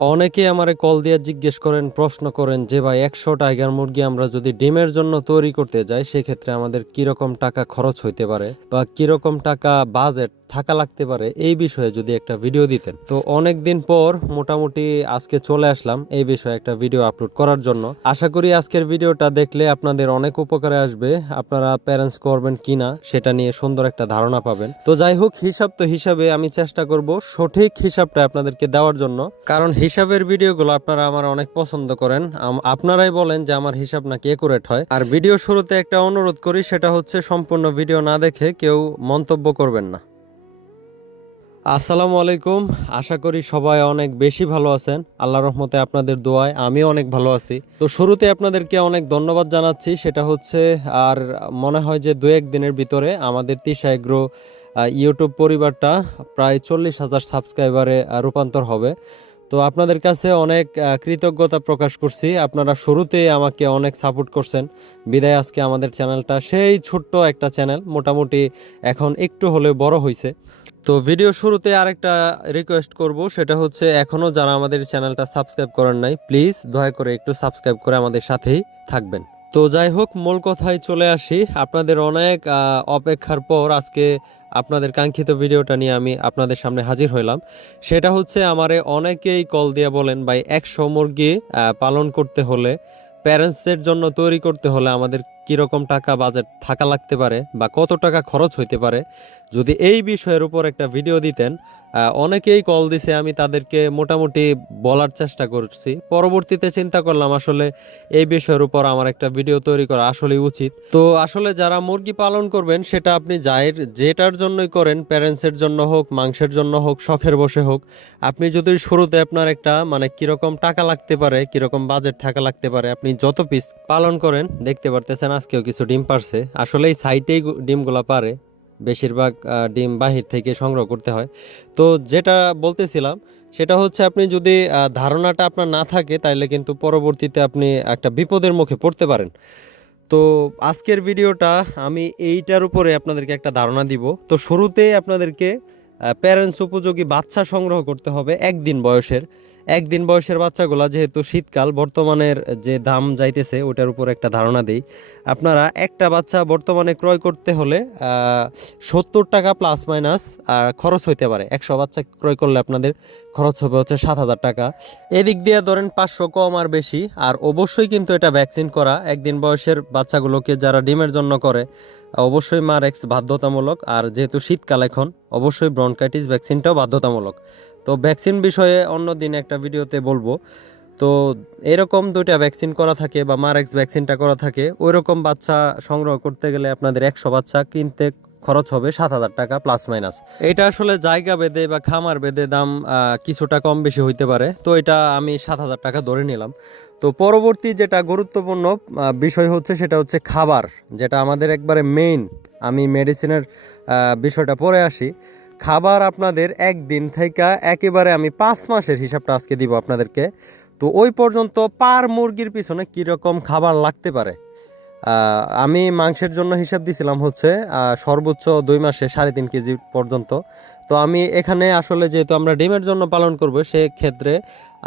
অনেকেই আমারে কল দিয়ে জিজ্ঞেস করেন, প্রশ্ন করেন যে ভাই 100 টাইগার মুরগি আমরা যদি ডিমের জন্য তৈরি করতে যাই সেক্ষেত্রে আমাদের কিরকম টাকা খরচ হইতে পারে বা কিরকম টাকা বাজেট থাকা লাগতে পারে, এই বিষয়ে যদি একটা ভিডিও দিতেন। তো অনেক দিন পর মোটামুটি আজকে চলে আসলাম এই বিষয়ে একটা ভিডিও আপলোড করার জন্য। আশা করি আজকের ভিডিওটা দেখলে আপনাদের অনেক উপকারে আসবে, আপনারা প্যারেন্টস করবেন কিনা সেটা নিয়ে সুন্দর একটা ধারণা পাবেন। তো যাই হোক, হিসাব তো হিসাবে আমি চেষ্টা করব সঠিক হিসাবটা আপনাদেরকে দেওয়ার জন্য, কারণ হিসাবের ভিডিওগুলো আপনারা আমার অনেক পছন্দ করেন। আপনারাই বলেন যে আমার হিসাব নাকি একুরেট হয়। আর ভিডিও শুরুতে একটা অনুরোধ করি, সেটা হচ্ছে সম্পূর্ণ ভিডিও না দেখে কেউ মন্তব্য করবেন না। আসসালামু আলাইকুম, আশা করি সবাই অনেক বেশি ভালো আছেন। আল্লাহর রহমতে আপনাদের দোয়ায় আমিও অনেক ভালো আছি। তো শুরুতে আপনাদেরকে অনেক ধন্যবাদ জানাচ্ছি, সেটা হচ্ছে আর মনে হয় যে 2-1 দিনের ভিতরে আমাদের তিশা এগ্রো ইউটিউব পরিবারটা প্রায় 40,000 সাবস্ক্রাইবারে রূপান্তর হবে। তো আপনাদের কাছে অনেক কৃতজ্ঞতা প্রকাশ করছি, আপনারা শুরুতেই আমাকে অনেক সাপোর্ট করছেন বিদায় আজকে আমাদের চ্যানেলটা সেই ছোট্ট একটা চ্যানেল মোটামুটি এখন একটু হলেও বড় হয়েছে। তো ভিডিও শুরুতে আরেকটা রিকোয়েস্ট করব, সেটা হচ্ছে এখনও যারা আমাদের চ্যানেলটা সাবস্ক্রাইব করেন নাই, প্লিজ দয়া করে একটু সাবস্ক্রাইব করে আমাদের সাথেই থাকবেন। তো যাই হোক, মূল কথায় চলে আসি। আপনাদের অনেক অপেক্ষার পর আজকে আপনাদের কাঙ্ক্ষিত ভিডিওটা নিয়ে আমি আপনাদের সামনে হাজির হইলাম। সেটা হচ্ছে আমারে অনেকেই কল দিয়ে বলেন ভাই 100 মুরগি পালন করতে হলে, প্যারেন্টসের জন্য তৈরি করতে হলে আমাদের কীরকম টাকা বাজেট থাকা লাগতে পারে বা কত টাকা খরচ হইতে পারে, যদি এই বিষয়ের উপর একটা ভিডিও দিতেন। অনেকেই কল দিছে, আমি তাদেরকে মোটামুটি বলার চেষ্টা করছি। পরবর্তীতে চিন্তা করলাম আসলে এই বিষয়ের উপর আমার একটা ভিডিও তৈরি করা আসলে উচিত। তো আসলে যারা মুরগি পালন করবেন সেটা আপনি যেটার জন্যই করেন, প্যারেন্টসের জন্য হোক, মাংসের জন্য হোক, শখের বসে হোক, আপনি যদি শুরুতে আপনার একটা মানে কিরকম টাকা লাগতে পারে, কিরকম বাজেট থাকা লাগতে পারে, আপনি যত পিস পালন করেন, দেখতে পারতেছেন আজকেও কিছু ডিম পারছে। আসলে এই সাইটেই ডিমগুলা পারে, বেশিরভাগ ডিম বাহির থেকে সংগ্রহ করতে হয়। তো যেটা বলতেছিলাম সেটা হচ্ছে আপনি যদি ধারণাটা আপনার না থাকে তাহলে কিন্তু পরবর্তীতে আপনি একটা বিপদের মুখে পড়তে পারেন। তো আজকের ভিডিওটা আমি এইটার উপরে আপনাদেরকে একটা ধারণা দিব। তো শুরুতে আপনাদেরকে প্যারেন্টস উপযোগী বাচ্চা সংগ্রহ করতে হবে 1 দিন বয়সের বাচ্চাগুলা, যেহেতু শীতকাল বর্তমানের যে দাম যাইতেছে ওটার উপর একটা ধারণা দিই। আপনারা একটা বাচ্চা বর্তমানে ক্রয় করতে হলে 70 টাকা প্লাস মাইনাস খরচ হইতে পারে। 100 বাচ্চা ক্রয় করলে আপনাদের খরচ হবে হচ্ছে 7,000 টাকা। এদিক দিয়ে ধরেন 500 কম আর বেশি। আর অবশ্যই কিন্তু এটা ভ্যাকসিন করা। 1 দিন বয়সের বাচ্চাগুলোকে যারা ডিমের জন্য করে অবশ্যই মারেক্স বাধ্যতামূলক। আর যেহেতু শীতকাল এখন, অবশ্যই ব্রনকাইটিস ভ্যাকসিনটাও বাধ্যতামূলক। তো ভ্যাকসিন বিষয়ে অন্য দিন একটা ভিডিওতে বলবো। তো এরকম 2টা ভ্যাকসিন করা থাকে বা মারেক্স ভ্যাকসিনটা করা থাকে, ওই রকম বাচ্চা সংগ্রহ করতে গেলে আপনাদের 100 বাচ্চা কিনতে খরচ হবে 7,000 টাকা প্লাস মাইনাস। এটা আসলে জায়গা বেদে বা খামার বেদে দাম কিছুটা কম বেশি হইতে পারে। তো এটা আমি 7,000 টাকা ধরে নিলাম। তো পরবর্তী যেটা গুরুত্বপূর্ণ বিষয় হচ্ছে সেটা হচ্ছে খাবার, যেটা আমাদের একবারে মেইন। আমি মেডিসিনের বিষয়টা পরে আসি। খাবার আপনাদের 1 দিন থেকে একেবারে আমি 5 মাসের হিসাবটা আজকে দিব আপনাদেরকে। তো ওই পর্যন্ত পার মুরগির পিছনে কীরকম খাবার লাগতে পারে, আমি মাংসের জন্য হিসাব দিছিলাম হচ্ছে সর্বোচ্চ 2 মাসে 3.5 কেজি পর্যন্ত। তো আমি এখানে আসলে যেহেতু আমরা ডিমের জন্য পালন করব, সেক্ষেত্রে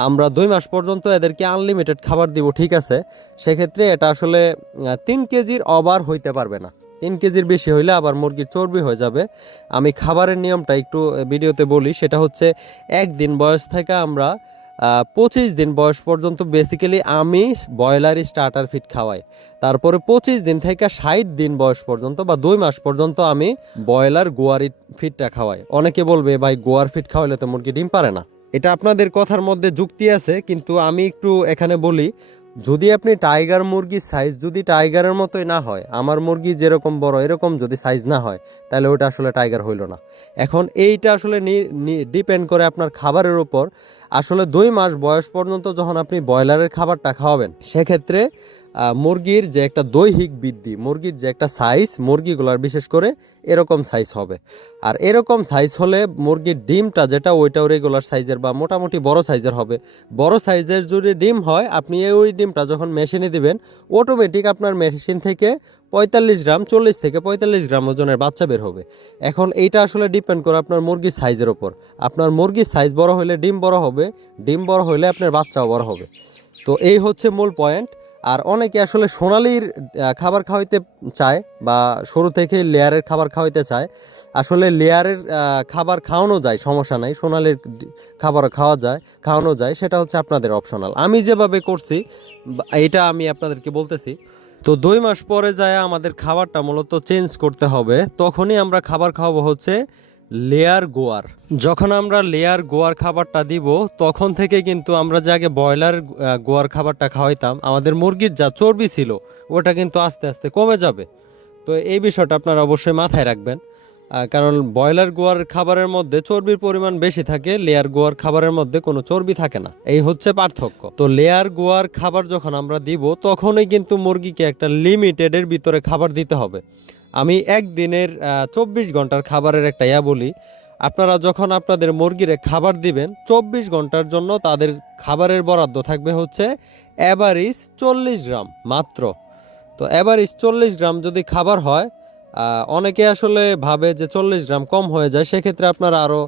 আমরা 2 মাস পর্যন্ত এদেরকে আনলিমিটেড খাবার দিব, ঠিক আছে। সেক্ষেত্রে এটা আসলে 3 কেজির ওভার হইতে পারবে না। 3 কেজির বেশি হইলে আবার মুরগির চর্বি হয়ে যাবে। আমি খাবারের নিয়মটা একটু ভিডিওতে বলি, সেটা হচ্ছে 1 দিন বয়স থেকে আমরা 25 দিন বয়স পর্যন্ত বেসিক্যালি আমি ব্রয়লার স্টার্টার ফিড খাওয়াই। তারপরে 25 দিন থেকে 60 দিন বয়স পর্যন্ত বা 2 মাস পর্যন্ত আমি ব্রয়লার গোয়ারি ফিডটা খাওয়াই। অনেকে বলবে ভাই গোয়ার ফিড খাওয়াইলে তো মুরগি ডিম পারে না। এটা আপনাদের কথার মধ্যে যুক্তি আছে, কিন্তু আমি একটু এখানে বলি, যদি আপনি টাইগার মুরগির সাইজ যদি টাইগারের মতোই না হয়, আমার মুরগি যেরকম বড় এরকম যদি সাইজ না হয়, তাহলে ওটা আসলে টাইগার হইল না। এখন এইটা আসলে ডিপেন্ড করে আপনার খাবারের উপর। আসলে 2 মাস বয়স পর্যন্ত যখন আপনি ব্রয়লারের খাবারটা খাওয়াবেন, সেক্ষেত্রে মুরগির যে একটা দৈহিক বৃদ্ধি, মুরগির যে একটা সাইজ, মুরগিগুলার বিশেষ করে এরকম সাইজ হবে। আর এরকম সাইজ হলে মুরগির ডিমটা যেটা, ওইটাও রেগুলার সাইজের বা মোটামুটি বড় সাইজের হবে। বড় সাইজের যদি ডিম হয়, আপনি ওই ডিমটা যখন মেশিনে দিবেন, অটোমেটিক আপনার মেশিন থেকে 45 গ্রাম, 40 থেকে 45 গ্রাম ওজনের বাচ্চা বের হবে। এখন এইটা আসলে ডিপেন্ড করে আপনার মুরগির সাইজের ওপর। আপনার মুরগির সাইজ বড় হলে ডিম বড় হবে, ডিম বড় হলে আপনার বাচ্চাও বড় হবে। তো এই হচ্ছে মূল পয়েন্ট। আর অনেকে আসলে সোনালির খাবার খাওয়াইতে চায় বা শুরু থেকে লেয়ারের খাবার খাওয়াইতে চায়। আসলে লেয়ারের খাবার খাওয়ানো যায়, সমস্যা নাই, সোনালির খাবার খাওয়ানো যায়, সেটা হচ্ছে আপনাদের অপশনাল। আমি যেভাবে করছি এটা আমি আপনাদেরকে বলতেছি। তো 2 মাস পরে যায় আমাদের খাবারটা মূলত চেঞ্জ করতে হবে। তখনই আমরা খাবার খাওয়াবো হচ্ছে লেয়ার গোয়ার। যখন আমরা লেয়ার গোয়ার খাবারটা দিব তখন থেকে কিন্তু আমরা যে আগে ব্রয়লার গোয়ার খাবারটা খাওয়াইতাম, আমাদের মুরগির যা চর্বি ছিল ওটা কিন্তু আস্তে আস্তে কমে যাবে। তো এই বিষয়টা আপনারা অবশ্যই মাথায় রাখবেন, কারণ ব্রয়লার গোয়ার খাবারের মধ্যে চর্বির পরিমাণ বেশি থাকে, লেয়ার গোয়ার খাবারের মধ্যে কোনো চর্বি থাকে না। এই হচ্ছে পার্থক্য। তো লেয়ার গোয়ার খাবার যখন আমরা দিব তখনই কিন্তু মুরগিকে একটা লিমিটেডের ভিতরে খাবার দিতে হবে। আমি একদিনের 24 ঘন্টার খাবারের একটা বলি। আপনারা যখন আপনাদের মুরগিরে খাবার দিবেন 24 ঘন্টার জন্য তাদের খাবারের বরাদ্দ থাকবে হচ্ছে অ্যাভারেজ 40 গ্রাম মাত্র। তো অ্যাভারেজ 40 গ্রাম যদি খাবার হয়, অনেকে আসলে ভাবে যে 40 গ্রাম কম হয়ে যায়, সেক্ষেত্রে আপনারা আরও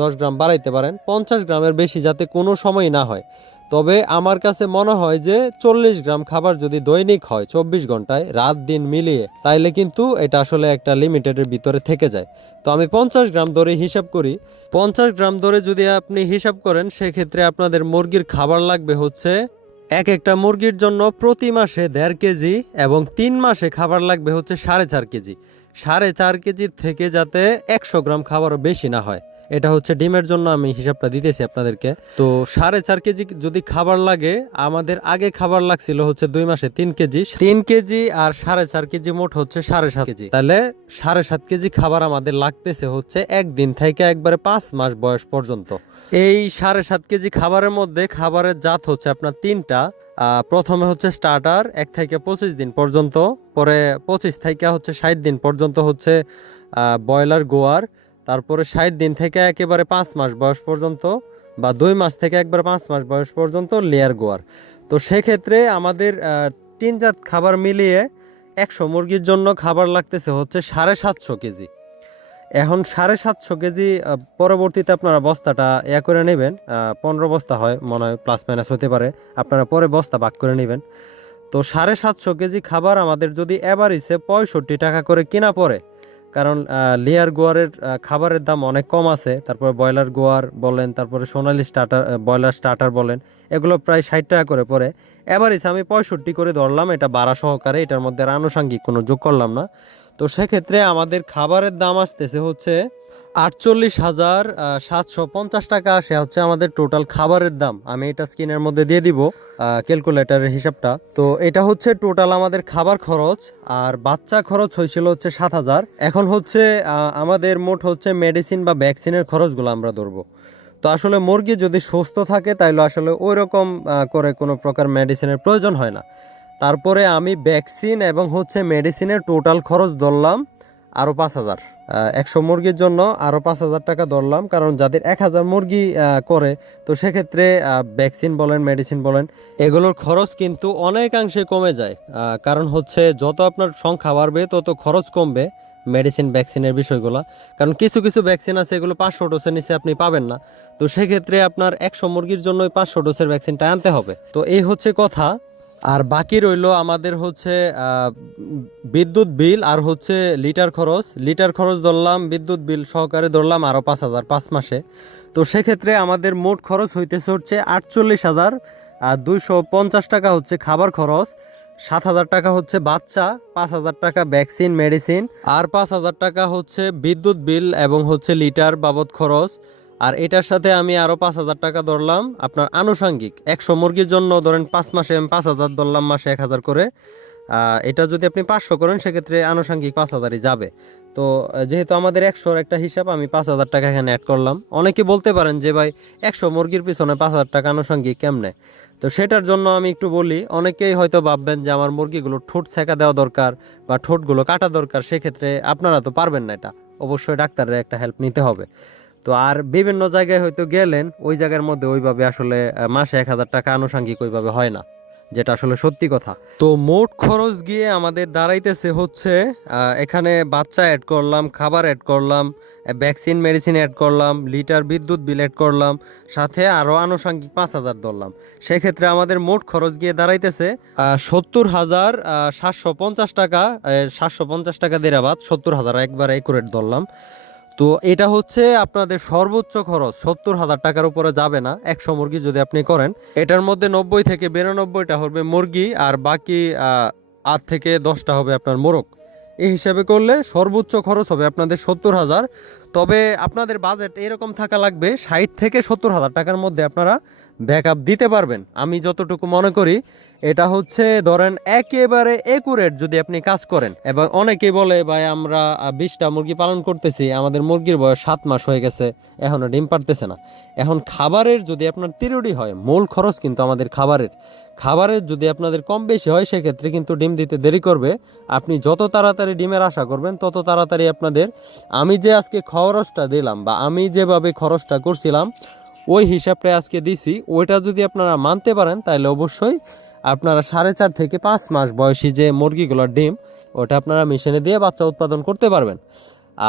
10 গ্রাম বাড়াইতে পারেন, 50 গ্রামের বেশি যাতে কোনো সময় না হয়। তবে আমার কাছে মনে হয় যে 40 গ্রাম খাবার যদি দৈনিক হয় 24 ঘন্টায় রাত দিন মিলিয়ে, তাইলে কিন্তু এটা আসলে একটা লিমিটেডের ভিতরে থেকে যায়। তো আমি 50 গ্রাম ধরে হিসাব করি। 50 গ্রাম ধরে যদি আপনি হিসাব করেন সেক্ষেত্রে আপনাদের মুরগির খাবার লাগবে হচ্ছে এক একটা মুরগির জন্য প্রতি মাসে 1.5 কেজি, এবং 3 মাসে খাবার লাগবে হচ্ছে 4.5 কেজি। 4.5 কেজির থেকে যাতে 100 গ্রাম খাবারও বেশি না হয়। এটা হচ্ছে ডিমের জন্য আমি হিসাবটা দিতেছি আপনাদেরকে। তো 4.5 কেজি যদি খাবার লাগে, আমাদের আগে খাবার লাগছিল হচ্ছে 2 মাসে 3 কেজি। 3 কেজি আর 4.5 কেজি মোট হচ্ছে 7.5 কেজি। তাহলে 7.5 কেজি খাবার আমাদের লাগতেছে হচ্ছে একদিন থেকে একবারে 5 মাস বয়স পর্যন্ত। এই 7.5 কেজি খাবারের মধ্যে খাবারের জাত হচ্ছে আপনার 3টা। প্রথমে হচ্ছে স্টার্টার 1 থেকে 25 দিন পর্যন্ত, পরে 25 থেকে হচ্ছে 60 দিন পর্যন্ত হচ্ছে ব্রয়লার গোয়ার, তারপরে 60 দিন থেকে একেবারে 5 মাস বয়স পর্যন্ত, বা 2 মাস থেকে একবারে 5 মাস বয়স পর্যন্ত লেয়ার গোয়ার। তো সেক্ষেত্রে আমাদের 3 জাত খাবার মিলিয়ে 100 মুরগির জন্য খাবার লাগতেছে হচ্ছে 750 কেজি। এখন 750 কেজি পরবর্তীতে আপনারা বস্তাটা করে নেবেন, 15 বস্তা হয় মনে হয়, প্লাস মাইনাস হতে পারে, আপনারা পরে বস্তা ভাগ করে নেবেন। তো 750 কেজি খাবার আমাদের যদি এভারেজে 65 টাকা করে কিনা পড়ে, কারণ লেয়ার গোয়ারের খাবারের দাম অনেক কম আছে, তারপরে ব্রয়লার গোয়ার বলেন, তারপরে সোনালি স্টার্টার, ব্রয়লার স্টার্টার বলেন, এগুলো প্রায় 60 টাকা করে পড়ে। এভারেজ আমি 65 করে ধরলাম, এটা ভাড়া সহকারে, এটার মধ্যে আর আনুষঙ্গিক কোনো যোগ করলাম না। তো সেক্ষেত্রে আমাদের খাবারের দাম আসতেছে হচ্ছে 48,750 টাকা আসে হচ্ছে আমাদের টোটাল খাবারের দাম। আমি এটা স্ক্রিনের মধ্যে দিয়ে দিব ক্যালকুলেটরের হিসাবটা। তো এটা হচ্ছে টোটাল আমাদের খাবার খরচ, আর বাচ্চা খরচ হয়েছিল হচ্ছে 7,000। এখন হচ্ছে আমাদের মোট হচ্ছে মেডিসিন বা ভ্যাকসিনের খরচগুলো আমরা ধরবো। তো আসলে মুরগি যদি সুস্থ থাকে তাইলে আসলে ওই রকম করে কোনো প্রকার মেডিসিনের প্রয়োজন হয় না। তারপরে আমি ভ্যাকসিন এবং হচ্ছে মেডিসিনের টোটাল খরচ ধরলাম আরও 5,000। 100 মুরগির জন্য আরও 5,000 টাকা ধরলাম, কারণ যাদের 1,000 মুরগি করে, তো সেক্ষেত্রে ভ্যাকসিন বলেন, মেডিসিন বলেন, এগুলোর খরচ কিন্তু অনেকাংশে কমে যায়। কারণ হচ্ছে যত আপনার সংখ্যা বাড়বে তত খরচ কমবে মেডিসিন ভ্যাকসিনের বিষয়গুলো। কারণ কিছু কিছু ভ্যাকসিন আছে এগুলো 500 ডোজের নিচে আপনি পাবেন না। তো সেক্ষেত্রে আপনার 100 মুরগির জন্য 500 ডোজের ভ্যাকসিনটা আনতে হবে। তো এই হচ্ছে কথা। আর বাকি রইল আমাদের হচ্ছে বিদ্যুৎ বিল আর হচ্ছে লিটার খরচ ধরলাম, বিদ্যুৎ বিল সহকারে ধরলাম আরও 5,000 5 মাসে। তো সেক্ষেত্রে আমাদের মোট খরচ হইতেছে হচ্ছে 48,250 টাকা হচ্ছে খাবার খরচ, 7,000 টাকা হচ্ছে বাচ্চা, 5,000 টাকা ভ্যাকসিন মেডিসিন, আর 5,000 টাকা হচ্ছে বিদ্যুৎ বিল এবং হচ্ছে লিটার বাবদ খরচ। আর এটার সাথে আমি আরো 5,000 টাকা ধরলাম আপনার আনুষঙ্গিক। 100 মুরগির জন্য ধরেন 5 মাসে আমি 5,000 ধরলাম, মাসে 1,000 করে। এটা যদি আপনি 500 করেন সেক্ষেত্রে আনুষঙ্গিক 5,000ই যাবে। তো যেহেতু আমাদের 100-র একটা হিসাব, আমি 5,000 টাকা এখানে অ্যাড করলাম। অনেকে বলতে পারেন যে ভাই 100 মুরগির পিছনে 5,000 টাকা আনুষঙ্গিক কেমনে? তো সেটার জন্য আমি একটু বলি, অনেকেই হয়তো ভাববেন যে আমার মুরগিগুলো ঠোঁট ছেঁকা দেওয়া দরকার বা ঠোঁটগুলো কাটা দরকার, সেক্ষেত্রে আপনারা তো পারবেন না, এটা অবশ্যই ডাক্তারের একটা হেল্প নিতে হবে। তো আর বিভিন্ন জায়গায় হয়তো গেলেন, ওই জায়গার মধ্যে ওইভাবে আসলে মাসে 1,000 টাকা আনুষঙ্গিক ওইভাবে হয় না। যেটা আসলে সত্যি কথা। তো মোট খরচ গিয়ে আমাদের দাঁড়াইতেছে হচ্ছে এখানে বাচ্চা অ্যাড করলাম, খাবার অ্যাড করলাম, ভ্যাকসিন মেডিসিন অ্যাড করলাম, লিটার বিদ্যুৎ বিল অ্যাড করলাম, সাথে আরও আনুষঙ্গিক 5,000 ধরলাম। সেক্ষেত্রে আমাদের মোট খরচ গিয়ে দাঁড়াইতেছে 70,750 টাকা। 750 টাকা দেড়া বাদ 70,000 একবার একুরেট ধরলাম। তো এটা হচ্ছে আপনাদের সর্বোচ্চ খরচ, 70,000 টাকার উপরে যাবে না 100 মুরগি যদি আপনি করেন। এটার মধ্যে 90 থেকে 92টা হবে মুরগি, আর বাকি 8 থেকে 10টা হবে আপনার মোরগ। এই হিসাবে করলে সর্বোচ্চ খরচ হবে আপনাদের 70,000। তবে আপনাদের বাজেট এরকম থাকা লাগবে 60 থেকে 70,000 টাকার মধ্যে আপনারা ব্যাকআপ দিতে পারবেন। আমি যতটুকু মনে করি এটা হচ্ছে ধরেন একেবারে একুরেট যদি আপনি কাজ করেন। এবং অনেকে বলে ভাই আমরা 20টা মুরগি পালন করতেছি, আমাদের মুরগির বয়স 7 মাস হয়ে গেছে, এখনো ডিম পারতেছে না। এখন খাবারের যদি আপনার তিরুডি হয়, মূল খরচ কিন্তু আমাদের খাবারের যদি আপনাদের কম বেশি হয় সেক্ষেত্রে কিন্তু ডিম দিতে দেরি করবে। আপনি যত তাড়াতাড়ি ডিমের আশা করবেন তত তাড়াতাড়ি আপনাদের, আমি যে আজকে খরচটা দিলাম বা আমি যেভাবে খরচটা করছিলাম ওই হিসাবটা আজকে দিছি, ওইটা যদি আপনারা মানতে পারেন তাহলে অবশ্যই আপনারা 4.5 থেকে 5 মাস বয়সী যে মুরগিগুলোর ডিম ওটা আপনারা মেশিনে দিয়ে বাচ্চা উৎপাদন করতে পারবেন।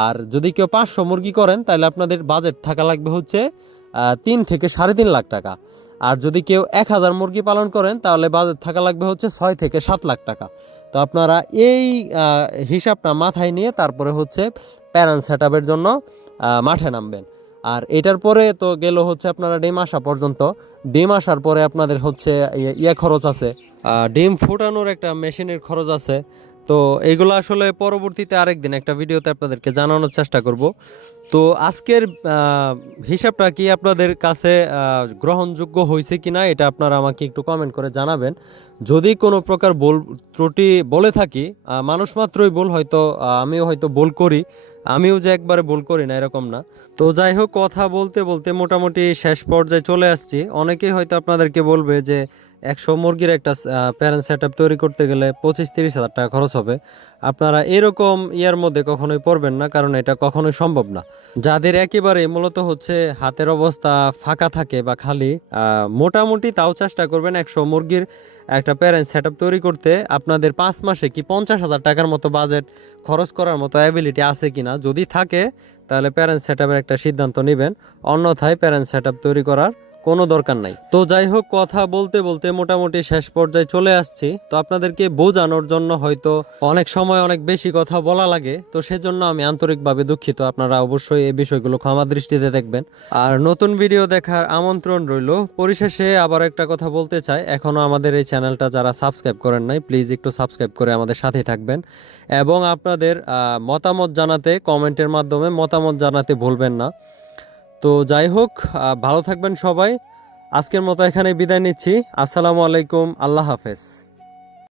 আর যদি কেউ 500 মুরগি করেন তাহলে আপনাদের বাজেট থাকা লাগবে হচ্ছে 3 থেকে 3.5 লাখ টাকা। আর যদি কেউ 1000 মুরগি পালন করেন তাহলে বাজেট থাকা লাগবে হচ্ছে 6 থেকে 7 লাখ টাকা। তো আপনারা এই হিসাবটা মাথায় নিয়ে তারপরে হচ্ছে প্যারেন্ট সেট আপের জন্য মাঠে নামবেন। আর এটার পরে তো গেল হচ্ছে আপনারা ডিম আসা পর্যন্ত। ডিম আসার পরে আপনাদের হচ্ছে খরচ আছে, ডিম ফুটানোর একটা মেশিনের খরচ আছে। তো এইগুলো আসলে পরবর্তীতে আরেকদিন একটা ভিডিওতে আপনাদেরকে জানানোর চেষ্টা করব। তো আজকের হিসাবটা কি আপনাদের কাছে গ্রহণযোগ্য হয়েছে কিনা এটা আপনারা আমাকে একটু কমেন্ট করে জানাবেন। যদি কোনো প্রকার ত্রুটি বলে থাকি, মানুষ মাত্রই ভুল, হয়তো আমিও হয়তো ভুল করি, আমিও যে একবারে ভুল করি না এরকম না। তো যাই হোক, কথা বলতে বলতে মোটামুটি শেষ পর্যায়ে চলে আসছি। অনেকেই হয়তো আপনাদেরকে বলবে যে 100 মুরগির একটা প্যারেন্ট সেট আপ তৈরি করতে গেলে 25-30 হাজার টাকা খরচ হবে। আপনারা এরকম ইয়ার মধ্যে কখনোই পড়বেন না, কারণ এটা কখনোই সম্ভব না। যাদের একেবারে মূলত হচ্ছে হাতের অবস্থা ফাঁকা থাকে বা খালি, মোটামুটি তাও চেষ্টা করবেন 100 মুরগির একটা প্যারেন্ট সেট আপ তৈরি করতে। আপনাদের 5 মাসে কি 50,000 টাকার মতো বাজেট খরচ করার মতো অ্যাবিলিটি আছে কিনা, যদি থাকে তাহলে প্যারেন্ট সেট আপের একটা সিদ্ধান্ত নেবেন, অন্যথায় প্যারেন্ট সেট আপ তৈরি করার কোনো দরকার নাই। তো যাই হোক, কথা বলতে বলতে মোটামুটি শেষ পর্যায়ে চলে আসছি। তো আপনাদেরকে বোঝানোর জন্য হয়তো অনেক সময় অনেক বেশি কথা বলা লাগে, তো সেজন্য আমি আন্তরিকভাবে দুঃখিত। আপনারা অবশ্যই এই বিষয়গুলো ক্ষমা দৃষ্টিতে দেখবেন। আর নতুন ভিডিও দেখার আমন্ত্রণ রইল। পরিশেষে আবার একটা কথা বলতে চাই, এখনো আমাদের এই চ্যানেলটা যারা সাবস্ক্রাইব করেন নাই, প্লিজ একটু সাবস্ক্রাইব করে আমাদের সাথে থাকবেন এবং আপনাদের মতামত জানাতে, কমেন্টের মাধ্যমে মতামত জানাতে ভুলবেন না। তো যাই হোক, ভালো থাকবেন সবাই। আজকের মতো এখানে বিদায় নিচ্ছি। আসসালামু আলাইকুম, আল্লাহ হাফেজ।